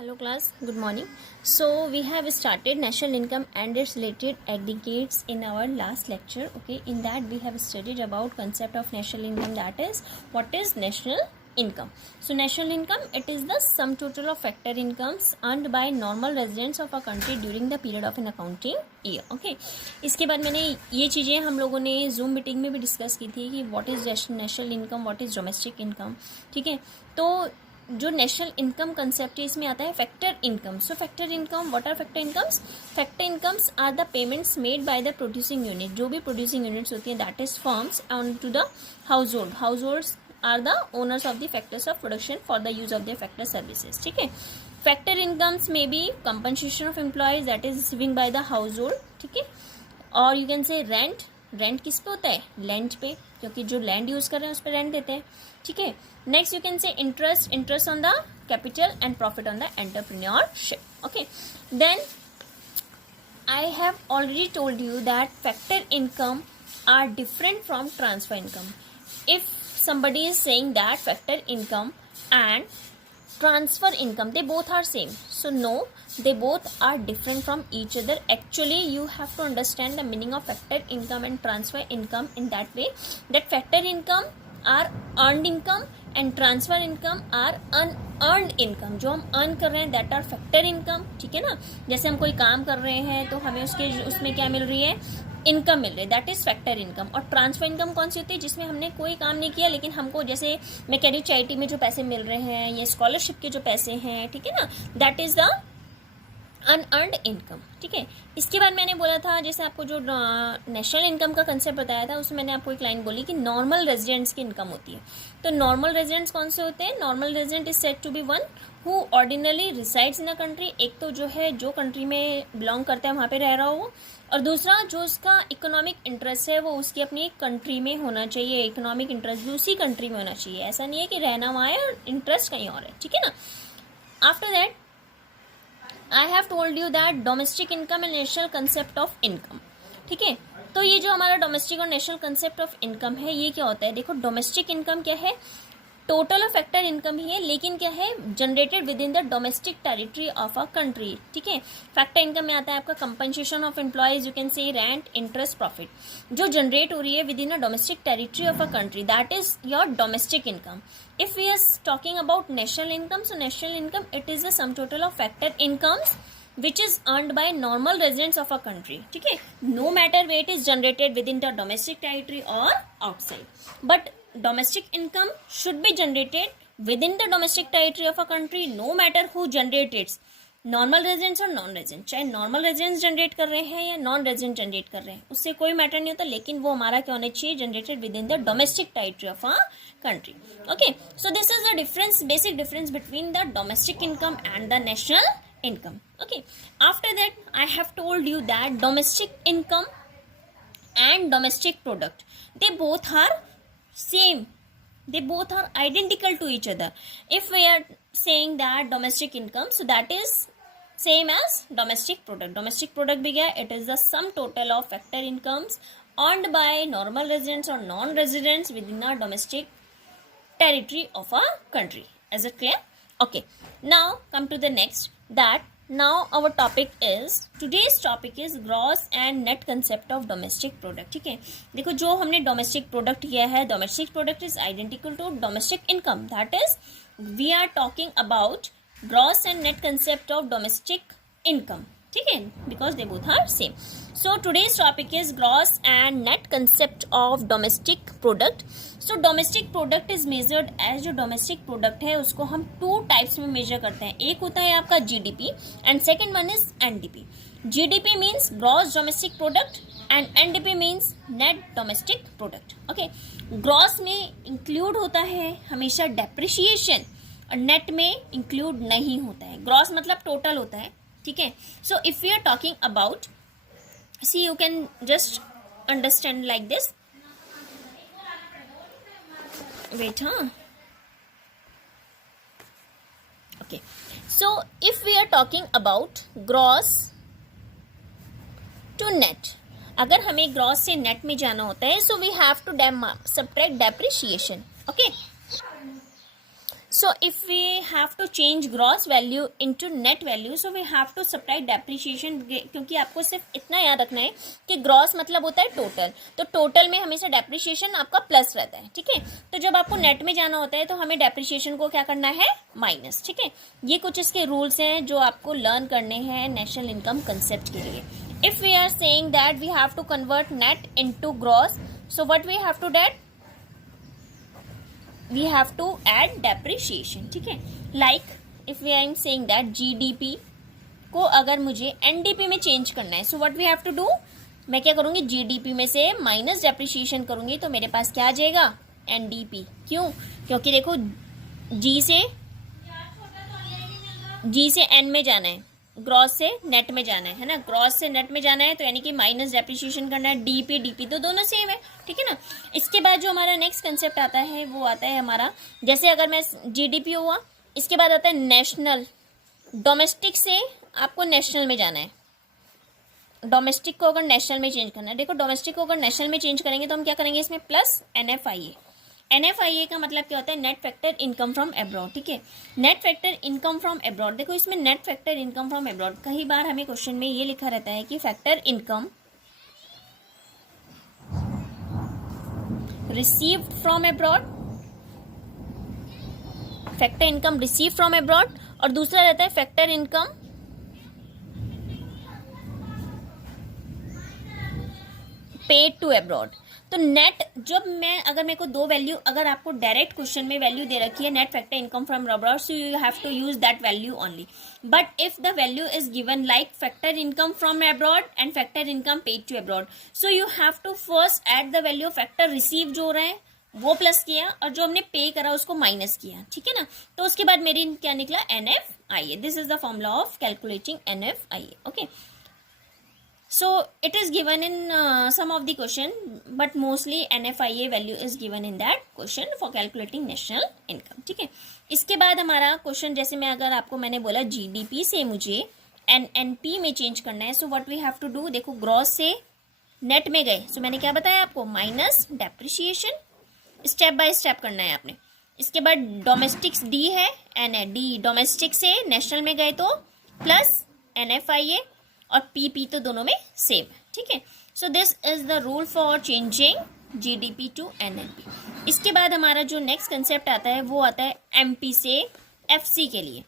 Hello class, good morning. So we have started national income and its related aggregates in our last lecture. Okay, in that we have studied about concept of national income, that is what is national income. So national income, it is the sum total of factor incomes earned by normal residents of a country during the period of an accounting year. Okay, इसके बाद मैंने ये चीज़ें हम लोगों ने zoom meeting में भी डिस्कस की थी कि what is national income, what is domestic income. ठीक है, तो जो नेशनल इनकम कंसेप्ट है इसमें आता है factor income. So factor income, what are factor incomes? Factor incomes are the payments made by the producing unit. जो भी प्रोड्यूसिंग यूनिट्स होती हैं, that is firms, on to the household. Households are the owners of the factors of production for the use of the factor services. ठीक है, factor incomes में be compensation of employees, that is receiving by the house hold. ठीक है, और you can से rent. Rent किस पे होता है? लैंड पे, क्योंकि जो लैंड यूज कर रहे हैं उस पर रेंट देते हैं. ठीक है, next you can say interest. Interest on the capital and profit on the entrepreneurship. Okay, then I have already told you that factor income are different from transfer income. If somebody is saying that factor income and transfer income, they both are same. So no, they both are different from each other. Actually you have to understand the meaning of factor income and transfer income in that way, that factor income are earned income and transfer income are unearned income. जो हम earn कर रहे हैं that are factor income. ठीक है ना, जैसे हम कोई काम कर रहे हैं तो हमें उसमें क्या मिल रही है? इनकम मिल रही है, दैट इज फैक्टर इनकम. और ट्रांसफर इनकम कौन सी होती है? जिसमें हमने कोई काम नहीं किया लेकिन हमको, जैसे मैं कह रही हूँ, चैरिटी में जो पैसे मिल रहे हैं या स्कॉलरशिप के जो पैसे हैं, ठीक है ना, that is the unearned income. ठीक है, इसके बाद मैंने बोला था, जैसे आपको जो नेशनल इनकम का कंसेप्ट बताया था उसमें मैंने आपको एक लाइन बोली कि नॉर्मल रेजिडेंट्स की इनकम होती है. तो नॉर्मल रेजिडेंट्स कौन से होते हैं? Normal resident is said to be one who ordinarily resides in a country. एक तो जो है जो कंट्री में बिलोंग करता है वहाँ पे रह रहा हो, और दूसरा जो उसका इकोनॉमिक इंटरेस्ट है वो उसकी अपनी कंट्री में होना चाहिए. इकोनॉमिक इंटरेस्ट भी उसी कंट्री में होना चाहिए. ऐसा नहीं है कि रहना वहाँ है और इंटरेस्ट कहीं और है. ठीक है ना. After that I have told you that domestic income and national concept of income. ठीक है, तो ये जो हमारा डोमेस्टिक और नेशनल कंसेप्ट ऑफ इनकम है, ये क्या होता है? देखो, डोमेस्टिक इनकम क्या है? टोटल ऑफ फैक्टर इनकम ही है, लेकिन क्या है? Generated with in the domestic territory of a country. ठीक है, फैक्टर इनकम में आता है आपका compensation of employees, you can से रेंट, इंटरेस्ट, प्रॉफिट, जो जनरेट हो रही है with in a domestic territory of a country, that is your domestic income. If we are talking about national income, so national income, it is the sum total of factor incomes which is earned by normal residents of a country. ठीक है, no matter where it is generated within the domestic territory or outside, but domestic income should be generated within the domestic territory of a country, no matter who generates it, normal residents और non resident. चाहे normal residents generate कर रहे हैं या non resident generate कर रहे हैं, उससे कोई मैटर नहीं होता, लेकिन वो हमारा क्या होना चाहिए? Generated with in the domestic territory of a country. Okay, so this is the difference, basic difference between the domestic income and the national income. Okay, after that I have told you that domestic income and domestic product, they both are same, they both are identical to each other. If we are saying that domestic income, so that is same as domestic product. Domestic product भी क्या है? It is the sum total of factor incomes earned by normal residents or non-residents within a domestic territory of a country. Is it clear? Okay, now come to the next, that now our topic is, today's topic is gross and net concept of domestic product. ठीक है, देखो, जो हमने domestic product किया है, domestic product is identical to domestic income, that is we are talking about gross and net concept of domestic income. ठीक है, because they both are same. So today's topic is gross and net concept of domestic product. So domestic product is measured as, जो domestic product है उसको हम two types में major करते हैं. एक होता है आपका GDP and second one is NDP. GDP means gross domestic product and NDP means net domestic product. Okay, gross में इंक्लूड होता है हमेशा डेप्रिसिएशन और नेट में इंक्लूड नहीं होता है. ग्रॉस मतलब टोटल होता है. ठीक है, so if we are talking about, see you can just understand like this. Wait, okay, so if we are talking about gross to net, अगर हमें gross से net में जाना होता है, so we have to subtract depreciation. Okay, So if we have to change gross value into net value, so we have to subtract depreciation, क्योंकि आपको सिर्फ इतना याद रखना है कि ग्रॉस मतलब होता है टोटल, तो टोटल में हमेशा डेप्रिसिएशन आपका प्लस रहता है, ठीक है। तो जब आपको नेट में जाना होता है तो हमें डेप्रिसिएशन को क्या करना है, माइनस, ठीक है। ये कुछ इसके रूल्स हैं जो आपको लर्न करने हैं नेशनल इनकम कंसेप्ट के लिए। If we are saying that we have to convert net into gross, so what we have to date, we have to add depreciation, ठीक है। like if we are saying that GDP को अगर मुझे NDP में change करना है, so what we have to do, मैं क्या करूंगी, GDP में से माइनस डेप्रिसिएशन करूंगी तो मेरे पास क्या आ जाएगा, NDP। क्यों, क्योंकि देखो G से N में जाना है, ग्रॉस से नेट में जाना है ना, ग्रॉस से नेट में जाना है तो यानी कि माइनस डेप्रिसिएशन करना है, डीपी तो दोनों सेम है, ठीक है ना। इसके बाद जो हमारा नेक्स्ट कंसेप्ट आता है वो आता है हमारा, जैसे अगर मैं जीडीपी हुआ, इसके बाद आता है नेशनल, डोमेस्टिक से आपको नेशनल में जाना है, डोमेस्टिक को अगर नेशनल में चेंज करना है, देखो डोमेस्टिक को अगर नेशनल में चेंज करेंगे तो हम क्या करेंगे, इसमें प्लस NFIA। NFIA का मतलब क्या होता है, net factor income from abroad, ठीक है। Net factor income from abroad, देखो इसमें net factor income from abroad, कई बार हमें क्वेश्चन में ये लिखा रहता है कि factor income received from abroad, factor income receive from abroad, और दूसरा रहता है factor income paid to abroad. तो नेट, जब मैं अगर मेरे को दो वैल्यू, अगर आपको डायरेक्ट क्वेश्चन में वैल्यू दे रखी है net factor income from abroad, so you have to use that value only. But if the value is given like factor income from abroad and factor income paid to abroad, so you have to first add the value of factor receive जो हो रहा है वो plus किया, और जो हमने पे करा उसको माइनस किया, ठीक है ना। तो उसके बाद मेरी क्या निकला, NFIA। This is the formula of calculating NFIA, okay. So it is given in some of the question, but mostly NFIA value is given in that question for calculating national income, ठीक है। इसके बाद हमारा question, जैसे मैं अगर आपको मैंने बोला GDP से मुझे NNP में चेंज करना है, so what we have to do, देखो ग्रॉस से नेट में गए, सो मैंने क्या बताया आपको, minus depreciation, step by step करना है आपने। इसके बाद डोमेस्टिक D है, D डोमेस्टिक से नेशनल में गए तो प्लस NFIA, और PP तो दोनों में सेम है, ठीक है। So this is the rule for changing GDP to NNP। इसके बाद हमारा जो नेक्स्ट कंसेप्ट आता है वो आता है MP से FC के लिए।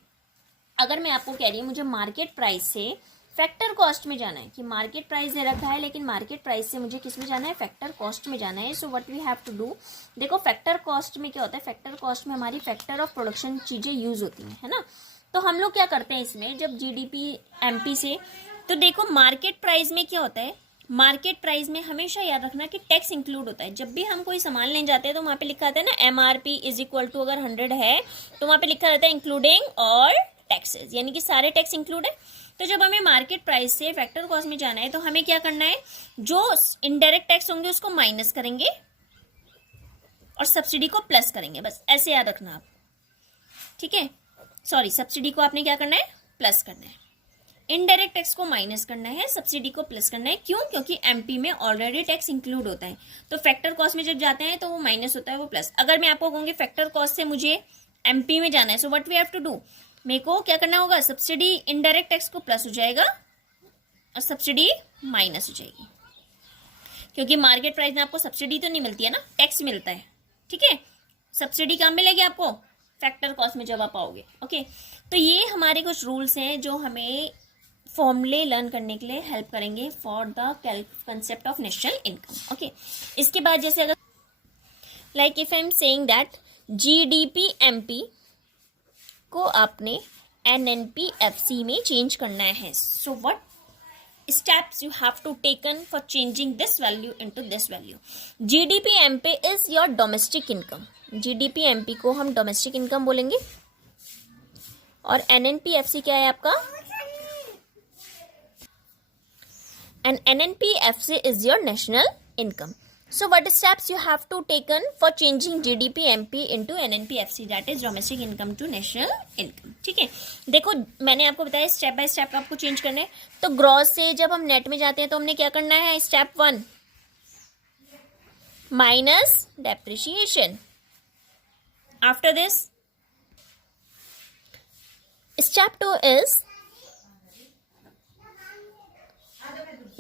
अगर मैं आपको कह रही हूँ मुझे मार्केट प्राइस से फैक्टर कॉस्ट में जाना है, कि मार्केट प्राइस दे रखा है लेकिन मार्केट प्राइस से मुझे किस में जाना है, फैक्टर कॉस्ट में जाना है। So what we have to do, देखो फैक्टर कॉस्ट में क्या होता है, फैक्टर कॉस्ट में हमारी फैक्टर ऑफ प्रोडक्शन चीजें यूज होती हैं, है ना। तो हम लोग क्या करते हैं इसमें, जब GDP MP से, तो देखो मार्केट प्राइस में क्या होता है, मार्केट प्राइस में हमेशा याद रखना कि टैक्स इंक्लूड होता है। जब भी हम कोई सामान लेने जाते हैं तो वहां पे लिखा रहता है ना MRP इज इक्वल टू, अगर 100 है तो वहां पे लिखा रहता है इंक्लूडिंग ऑल टैक्सेस, यानी कि सारे टैक्स इंक्लूड है। तो जब हमें मार्केट प्राइस से फैक्टर कॉस्ट में जाना है तो हमें क्या करना है, जो इनडायरेक्ट टैक्स होंगे उसको माइनस करेंगे और सब्सिडी को प्लस करेंगे, बस ऐसे याद रखना आप, ठीक है। सॉरी, सब्सिडी को आपने क्या करना है, प्लस करना है, इनडायरेक्ट टैक्स को माइनस करना है, सब्सिडी को प्लस करना है। क्यों, क्योंकि MP में ऑलरेडी टैक्स इंक्लूड होता है, तो फैक्टर कॉस्ट में जब जाते हैं तो वो माइनस होता है, वो प्लस। अगर मैं आपको कहूंगी फैक्टर कॉस्ट से मुझे MP में जाना है, so what we have to do, मेरे को क्या करना होगा, सब्सिडी इनडायरेक्ट टैक्स को प्लस हो जाएगा और सब्सिडी माइनस हो जाएगी, क्योंकि मार्केट प्राइस में आपको सब्सिडी तो नहीं मिलती है ना, टैक्स मिलता है, ठीक है। सब्सिडी कहाँ मिलेगी आपको, फैक्टर कॉस्ट में जब आप आओगे, ओके। तो ये हमारे कुछ रूल्स हैं जो हमें फॉर्मूले लर्न करने के लिए हेल्प करेंगे for the concept of national income, okay. इसके बाद जैसे अगर like if I am saying that GDP MP को आपने NNP FC में चेंज करना है, so what steps you have to taken for changing this value into this value. GDP MP is your domestic income. GDP MP को हम domestic income बोलेंगे और NNP FC क्या है आपका, and NNP FC is your national income. So what steps you have to taken for changing GDP MP into NNP FC, that is domestic income to national income, ठीक है। देखो मैंने आपको बताया स्टेप बाय स्टेप आपको change करना है। तो ग्रॉस से जब हम नेट में जाते हैं तो हमने क्या करना है, step 1 minus depreciation, after this step 2 is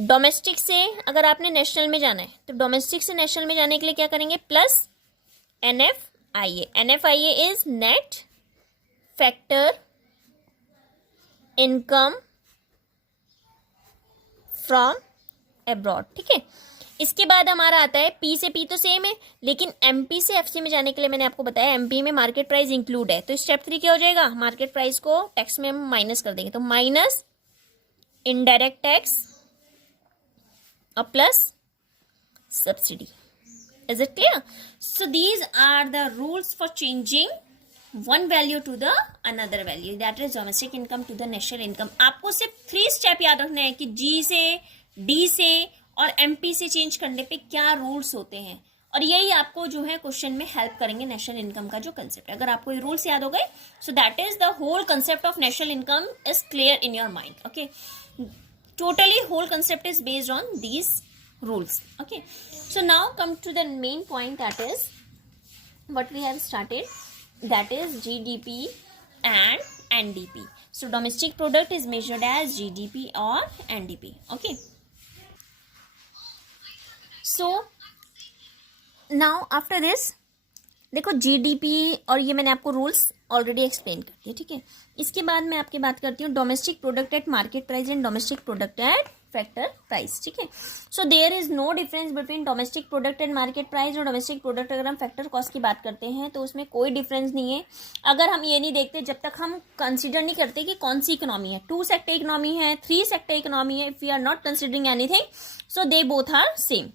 domestic से अगर आपने नेशनल में जाना है तो डोमेस्टिक से नेशनल में जाने के लिए क्या करेंगे, plus NFIA. NFIA is net factor income from abroad. ठीक है, इसके बाद हमारा आता है P से P तो सेम है, लेकिन MP से FC में जाने के लिए मैंने आपको बताया MP में मार्केट प्राइस इंक्लूड है. तो स्टेप 3 क्या हो जाएगा, मार्केट प्राइस को टैक्स में हम माइनस कर देंगे. तो माइनस इनडायरेक्ट टैक्स और plus subsidy. Is it clear? So these are the rules for changing one value to the another value, that is domestic income to the national income. आपको सिर्फ 3 step याद रखना है कि G से, D से और MP से चेंज करने पे क्या रूल्स होते हैं, और यही आपको जो है क्वेश्चन में हेल्प करेंगे. नेशनल इनकम का जो कंसेप्ट है, अगर आपको ये रूल्स याद हो गए, so that is the whole concept of national income is clear in your mind. Okay, totally whole concept is based on these rules. Okay, so now come to the main point, that is what we have started, that is GDP and NDP. So domestic product is measured as GDP or NDP. Okay, so now after this देखो GDP और ये मैंने आपको rules already explain कर दिए. ठीक है, इसके बाद मैं आपकी बात करती हूँ domestic product at market price and domestic product at factor price. ठीक है, so there is no difference between domestic product at market price और डोमेस्टिक प्रोडक्ट. अगर हम फैक्टर कॉस्ट की बात करते हैं तो उसमें कोई डिफरेंस नहीं है. अगर हम ये नहीं देखते, जब तक हम कंसिडर नहीं करते कि कौन सी इकोनॉमी है, 2 सेक्टर इकोनॉमी है, 3 सेक्टर इकोनॉमी है, if we are not considering anything, so they both are same.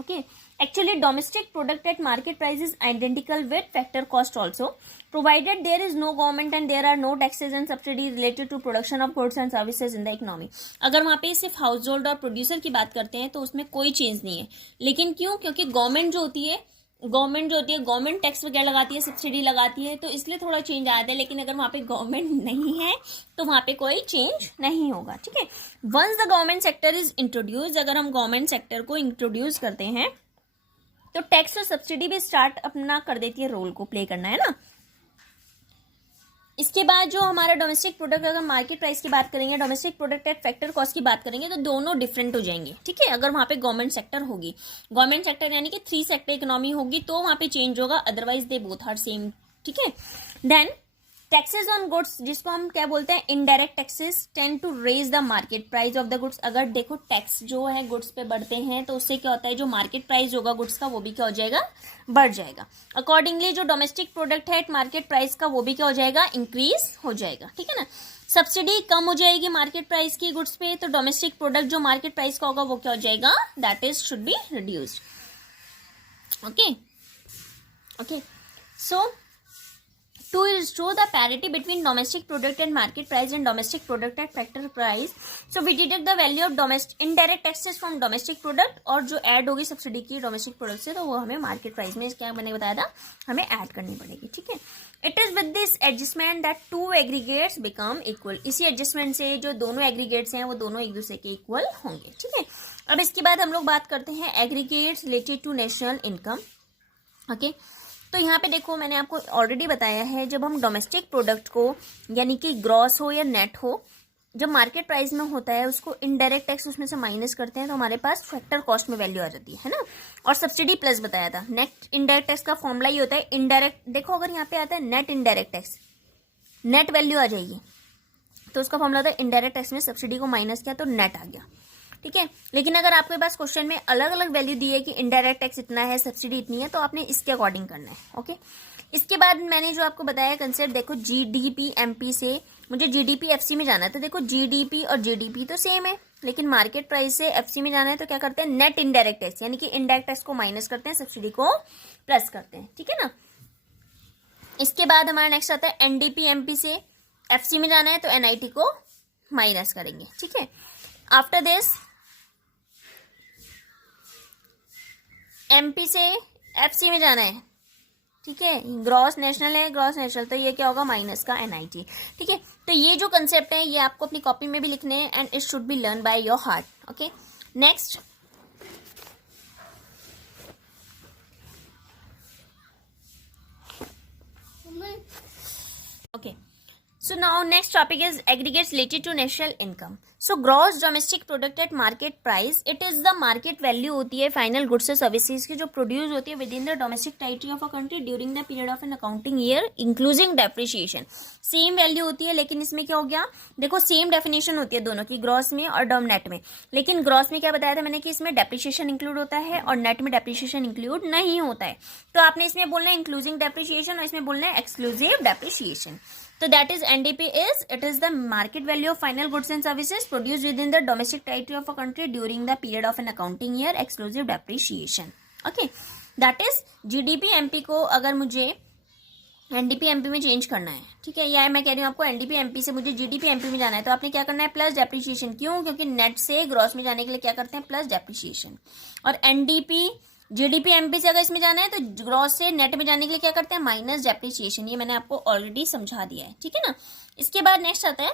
Okay, actually domestic product at market price is identical with factor cost also, provided there is no government and there are no taxes and subsidies related to production of goods and services in the economy. अगर वहाँ पे सिर्फ house hold और producer की बात करते हैं तो उसमें कोई चेंज नहीं है. लेकिन क्यों? क्योंकि गवर्नमेंट जो होती है गवर्नमेंट टैक्स वगैरह लगाती है, सब्सिडी लगाती है, तो इसलिए थोड़ा चेंज आया था. लेकिन अगर वहाँ पे गवर्नमेंट नहीं है तो वहाँ पे कोई चेंज नहीं होगा. ठीक है, once the government sector is introduce, अगर हम गवर्नमेंट सेक्टर को इंट्रोड्यूस करते हैं तो टैक्स और सब्सिडी भी स्टार्ट अपना कर देती है रोल को प्ले करना, है ना. इसके बाद जो हमारा डोमेस्टिक प्रोडक्ट, अगर मार्केट प्राइस की बात करेंगे, domestic product at factor cost की बात करेंगे, तो दोनों डिफरेंट हो जाएंगे. ठीक है, अगर वहाँ पे गवर्नमेंट सेक्टर होगी, गवर्नमेंट सेक्टर यानी कि 3 सेक्टर इकोनॉमी होगी तो वहाँ पे चेंज होगा, otherwise they both are same. ठीक है, देन टैक्सेस ऑन गुड्स, जिसको हम क्या बोलते हैं, indirect taxes, tend to raise the market price of the goods. अगर देखो टैक्स जो है गुड्स पे बढ़ते हैं तो उससे क्या होता है, जो मार्केट प्राइस होगा गुड्स का वो भी क्या हो जाएगा, बढ़ जाएगा. अकॉर्डिंगली जो डोमेस्टिक प्रोडक्ट है एट मार्केट प्राइस का वो भी क्या हो जाएगा, इंक्रीज हो जाएगा. ठीक है ना, सब्सिडी कम हो जाएगी मार्केट प्राइस की गुड्स पे, तो डोमेस्टिक प्रोडक्ट जो मार्केट प्राइस का होगा वो क्या हो जाएगा, that is should be reduced. Okay okay, so to show the parity between domestic product and market price and domestic product at factor price, so we deduct the value of domestic indirect taxes from domestic product, और जो add होगी subsidy की domestic product से तो वो हमें market price में क्या मैंने बताया था हमें ऐड करनी पड़ेगी. ठीक है, it is with this adjustment that 2 aggregates become equal. इसी एडजस्टमेंट से जो दोनों एग्रीगेट्स हैं वो दोनों एक दूसरे के इक्वल होंगे. ठीक है, अब इसके बाद हम लोग बात करते हैं aggregates related to national income. Okay, तो यहाँ पे देखो मैंने आपको ऑलरेडी बताया है, जब हम डोमेस्टिक प्रोडक्ट को यानी कि ग्रॉस हो या नेट हो, जब मार्केट प्राइस में होता है उसको इनडायरेक्ट टैक्स उसमें से माइनस करते हैं तो हमारे पास फैक्टर कॉस्ट में वैल्यू आ जाती है ना, और सब्सिडी प्लस बताया था. नेट इनडायरेक्ट टैक्स का फॉर्मूला ही होता है इनडायरेक्ट, देखो अगर यहाँ पे आता है net indirect tax, net value आ जाएगी, तो उसका फॉर्मूला होता है इनडायरेक्ट टैक्स में सब्सिडी को माइनस किया तो नेट आ गया. ठीक है, लेकिन अगर आपके पास क्वेश्चन में अलग अलग वैल्यू दी है कि इनडायरेक्ट टैक्स इतना है, सब्सिडी इतनी है, तो आपने इसके अकॉर्डिंग करना है. ओके, इसके बाद मैंने जो आपको बताया कंसेप्ट, देखो GDP MP से मुझे GDP FC में जाना है, तो देखो GDP और GDP तो सेम है, लेकिन मार्केट प्राइस से FC में जाना है तो क्या करते हैं, नेट इनडायरेक्ट टैक्स यानी कि इनडायरेक्ट टैक्स को माइनस करते हैं, सब्सिडी को प्लस करते हैं. ठीक है ना, इसके बाद हमारा नेक्स्ट आता है NDP MP से FC में जाना है तो NIT को माइनस करेंगे. ठीक है, आफ्टर दिस MP से FC में जाना है. ठीक है, ग्रॉस नेशनल है, ग्रॉस नेशनल, तो ये क्या होगा, माइनस का NIT. ठीक है, तो ये जो कंसेप्ट है ये आपको अपनी कॉपी में भी लिखने हैं and it should be learn by your heart. Okay, next okay, So now next topic is aggregates related to national income. So gross domestic product at market price, it is the market value होती है final goods और services की जो produce होती है with in the domestic territory of a country during the period of an accounting year including depreciation. Same value होती है, लेकिन इसमें क्या हो गया, देखो सेम डेफिनेशन होती है दोनों की, ग्रॉस में और नेट में. लेकिन ग्रॉस में क्या बताया था मैंने कि इसमें डेप्रिसिएशन इंक्लूड होता है और नेट में डेप्रिसिएशन इंक्लूड नहीं होता है. तो आपने इसमें बोलना है इंक्लूजिंग डेप्रिसिएशन और इसमें बोलना है exclusive depreciation. So that is NDP is the market value of final goods and services produced within the domestic territory of a country during the period of an accounting year exclusive depreciation. Okay, that is GDP MP को अगर मुझे NDP MP में change करना है, ठीक है, या मैं कह रही हूँ आपको NDP MP से मुझे GDP MP में जाना है, तो आपने क्या करना है प्लस डेप्रिसिएशन. क्यों? क्योंकि नेट से ग्रॉस में जाने के लिए क्या करते हैं प्लस डेप्रिसिएशन. और NDP जीडीपी एमपी से अगर इसमें जाना है तो ग्रॉस से नेट में जाने के लिए क्या करते हैं माइनस डेप्रिसिएशन. ये मैंने आपको ऑलरेडी समझा दिया है, ठीक है ना. इसके बाद नेक्स्ट आता है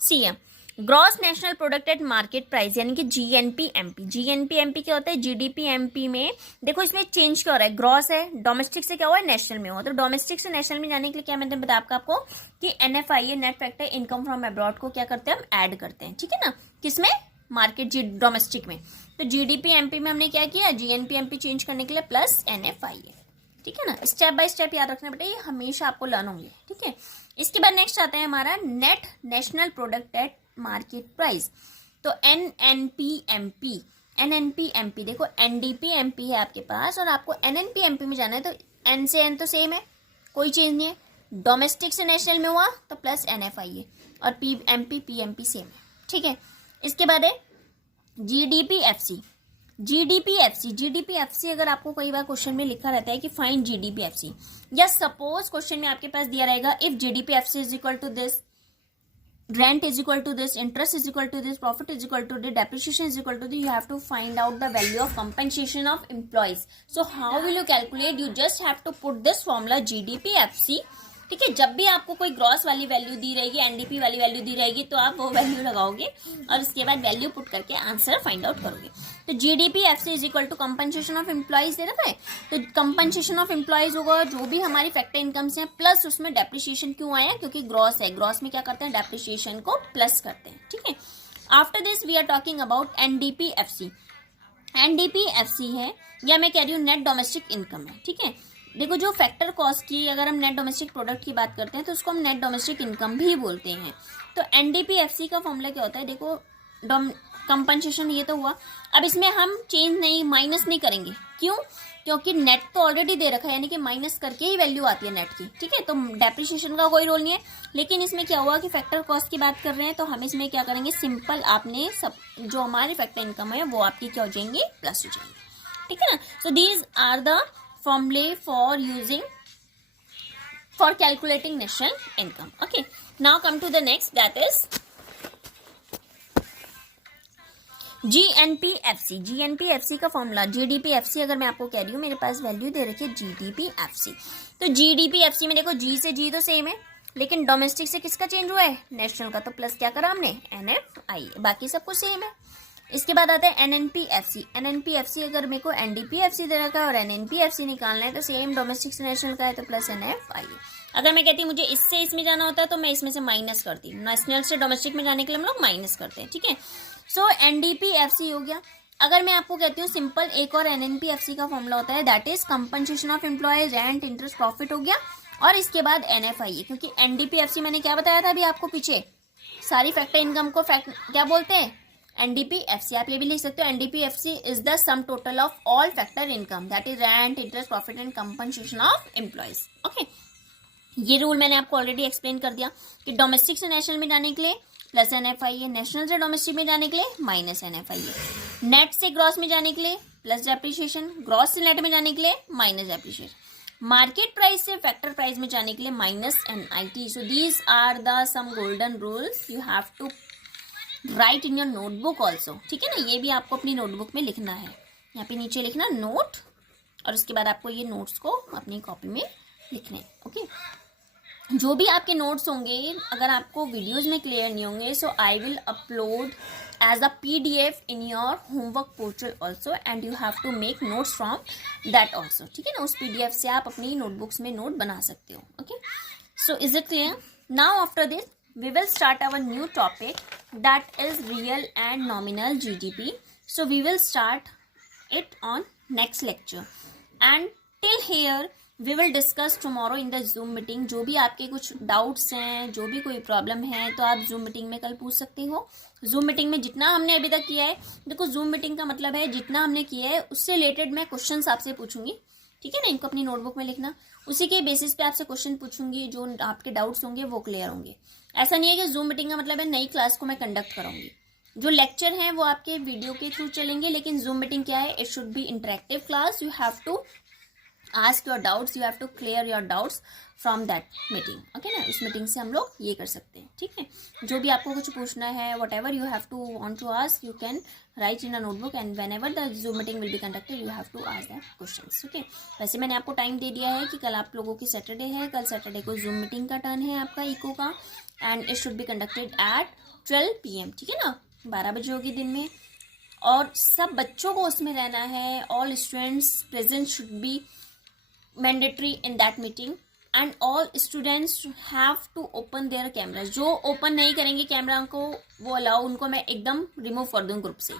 CM gross national product at market price यानी कि जीएनपी एमपी. जीएनपी एमपी क्या होता है, जीडीपी एमपी में देखो इसमें चेंज क्या हो रहा है, ग्रॉस है, डोमेस्टिक से क्या हुआ है नेशनल में हुआ. तो डोमेस्टिक से नेशनल में जाने के लिए क्या मैंने बताया आपको कि NFIA net factor income from abroad को क्या करते हैं हम ऐड करते हैं, ठीक है ना, किसमें मार्केट डोमेस्टिक में. तो जीडीपी एमपी में हमने क्या किया, जीएनपी एमपी चेंज करने के लिए प्लस एनएफआईए, ठीक है ना. स्टेप बाय स्टेप याद रखना बेटा, ये हमेशा आपको लर्न होंगे, ठीक है. इसके बाद नेक्स्ट आता है हमारा net national product at market price. तो एनएनपी एमपी देखो एनडीपी एमपी है आपके पास और आपको एनएनपी एमपी में जाना है. तो एन से एन तो सेम है, कोई चेंज नहीं है. डोमेस्टिक से नेशनल में हुआ तो प्लस एनएफआईए और पी एमपी पीएमपी सेम है, ठीक है. इसके बाद है जीडीपीएफसी. जीडीपीएफसी अगर आपको कई बार क्वेश्चन में लिखा रहता है कि फाइंड जीडीपीएफसी, या सपोज क्वेश्चन में आपके पास दिया रहेगा if GDPFC is equal to this, rent is equal to this, interest is equal to this, profit is equal to this, depreciation is equal to this, you have to find out the value of compensation of employees. So how will you calculate? You just have to put this formula GDPFC, ठीक है. जब भी आपको कोई gross वाली value दी रहेगी, NDP वाली value दी रहेगी, तो आप वो वैल्यू लगाओगे और उसके बाद वैल्यू पुट करके आंसर फाइंड आउट करोगे. तो GDPFC is equal to compensation of employees दे रखा है, तो कंपनसेशन ऑफ एम्प्लॉइज होगा जो भी हमारी फैक्टर इनकम्स हैं प्लस उसमें डेप्रिसिएशन. क्यों आया? क्योंकि ग्रॉस है, ग्रॉस में क्या करते हैं डेप्रिसिएशन को प्लस करते हैं, ठीक है. After this we are talking about NDPFC. NDPFC है या मैं कह रही हूँ नेट डोमेस्टिक इनकम है, ठीक है. देखो जो फैक्टर कॉस्ट की अगर हम नेट डोमेस्टिक प्रोडक्ट की बात करते हैं तो उसको हम नेट डोमेस्टिक इनकम भी बोलते हैं. तो एनडीपीएफसी का फॉर्मूला क्या होता है, देखो कंपनसेशन ये तो हुआ, अब इसमें हम चेंज नहीं माइनस नहीं करेंगे. क्यों? क्योंकि नेट तो ऑलरेडी दे रखा है, यानी कि माइनस करके ही वैल्यू आती है नेट की, ठीक है. तो डेप्रिसिएशन का कोई रोल नहीं है. लेकिन इसमें क्या हुआ कि फैक्टर कॉस्ट की बात कर रहे हैं तो हम इसमें क्या करेंगे, सिंपल आपने सब जो हमारी फैक्टर इनकम है वो आपकी क्या हो जाएंगी प्लस हो जाएंगी, ठीक है ना. So these are the formulae for calculating national income. Okay, now come to the next, that is GNPFC. GNPFC का फॉर्मूला, GDPFC अगर मैं आपको कह रही हूँ मेरे पास वैल्यू दे रखी है GDPFC. तो GDPFC में देखो G से G तो सेम है, लेकिन डोमेस्टिक से किसका चेंज हुआ है नेशनल का, तो प्लस क्या करा हमने NFI, बाकी सब कुछ सेम है. इसके बाद आता है एनएनपीएफसी. एनएनपीएफसी अगर मेरे को एनडीपीएफसी दे रखा है और एनएनपीएफसी निकालना है तो सेम डोमेस्टिक से नेशनल का है तो प्लस एनएफआईए. अगर मैं कहती हूँ मुझे इससे इसमें जाना होता है तो मैं इसमें से माइनस करती हूँ. नेशनल से डोमेस्टिक में जाने के लिए हम लोग माइनस करते हैं, ठीक है. सो एनडीपीएफसी हो गया. अगर मैं आपको कहती हूँ सिंपल एक और एनएनपीएफसी का फॉर्मूला होता है, that is compensation of employees, rent, interest, profit हो गया, और इसके बाद एनएफआईए. क्योंकि एनडीपीएफसी मैंने क्या बताया था अभी आपको पीछे, सारी फैक्टर इनकम को क्या बोलते हैं एनडीपीएफसी. आप ये भी लिख सकते हो NDPFC is the sum total of all factor income, that is rent, interest, profit and compensation of employees. Okay, ये रूल मैंने आपको ऑलरेडी एक्सप्लेन कर दिया कि डोमेस्टिक से नेशनल में जाने के लिए प्लस एनएफआईए, नेशनल से डोमेस्टिक में जाने के लिए माइनस एनएफआईए, नेट से ग्रॉस में जाने के लिए प्लस डेप्रिसिएशन, ग्रॉस से नेट में जाने के लिए माइनस डेप्रिसिएशन, मार्केट प्राइस से फैक्टर प्राइस में जाने के लिए minus NIT. So these are the some golden rules you have to write in your notebook also, ठीक है ना. ये भी आपको अपनी नोटबुक में लिखना है, यहाँ पे नीचे लिखना नोट, और उसके बाद आपको ये नोट्स को अपनी कॉपी में लिखने. ओके, जो भी आपके नोट्स होंगे अगर आपको वीडियोज में क्लियर नहीं होंगे so I will upload as a PDF in your homework portal also and you have to make notes from that also, ठीक है ना. उस PDF से आप अपनी नोटबुक्स में नोट बना सकते हो. Okay, So is it clear? Now after this we will start our new topic, that is real and nominal GDP. So we will start it on next lecture, and till here we will discuss tomorrow in the Zoom meeting. जो भी आपके कुछ doubts हैं, जो भी कोई problem है, तो आप Zoom मीटिंग में कल पूछ सकते हो. Zoom मीटिंग में जितना हमने अभी तक किया है, देखो Zoom मीटिंग का मतलब है जितना हमने किया है उससे रिलेटेड मैं क्वेश्चंस आपसे पूछूंगी, ठीक है ना. इनको अपनी नोटबुक में लिखना, उसी के बेसिस पे आपसे क्वेश्चन पूछूंगी, जो आपके डाउट्स होंगे वो क्लियर होंगे. ऐसा नहीं है कि Zoom मीटिंग का मतलब है नई क्लास को मैं कंडक्ट करूंगी. जो लेक्चर हैं वो आपके वीडियो के थ्रू चलेंगे, लेकिन Zoom मीटिंग क्या है, it should be interactive class. You have to ask your doubts, you have to clear your doubts from that meeting. Okay ना, उस मीटिंग से हम लोग ये कर सकते हैं, ठीक है. जो भी आपको कुछ पूछना है, whatever you have to want to ask, you can write in a notebook, and whenever the Zoom meeting will be conducted you have to ask that questions. Okay, वैसे मैंने आपको टाइम दे दिया है कि कल आप लोगों की सैटरडे है, कल सैटरडे को Zoom मीटिंग का टर्न है आपका इको का, and it should be conducted at 12 PM, ठीक है ना, 12 बजे होगी दिन में. और सब बच्चों को उसमें रहना है. All students present should be mandatory in that meeting, and all students have to open their cameras. जो ओपन नहीं करेंगे कैमरा को, वो अलाउ, उनको मैं एकदम रिमूव कर दूँ ग्रुप से.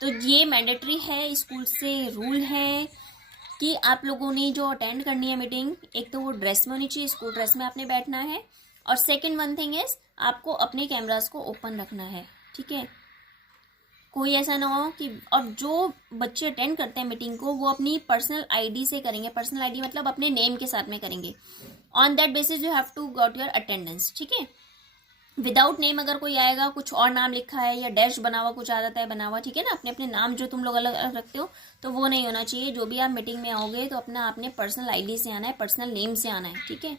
तो ये मैंडेटरी है, स्कूल से रूल है कि आप लोगों ने जो अटेंड करनी है मीटिंग, एक तो वो ड्रेस में होनी चाहिए, स्कूल ड्रेस में आपने बैठना है, और सेकेंड वन थिंग इज आपको अपने कैमरास को ओपन रखना है, ठीक है. कोई ऐसा ना हो कि, और जो बच्चे अटेंड करते हैं मीटिंग को वो अपनी पर्सनल आईडी से करेंगे. पर्सनल आईडी मतलब अपने नेम के साथ में करेंगे. On that basis you have to got your attendance, ठीक है. विदाउट नेम अगर कोई आएगा, कुछ और नाम लिखा है या डैश बना हुआ कुछ आ जाता है बना हुआ, ठीक है ना, अपने अपने नाम जो तुम लोग अलग अलग रखते हो, तो वो नहीं होना चाहिए. जो भी आप मीटिंग में आओगे तो अपना आपने पर्सनल आईडी से आना है, पर्सनल नेम से आना है, ठीक है.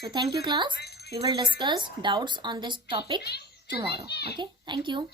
So thank you class, we will discuss doubts on this topic tomorrow. Okay, thank you.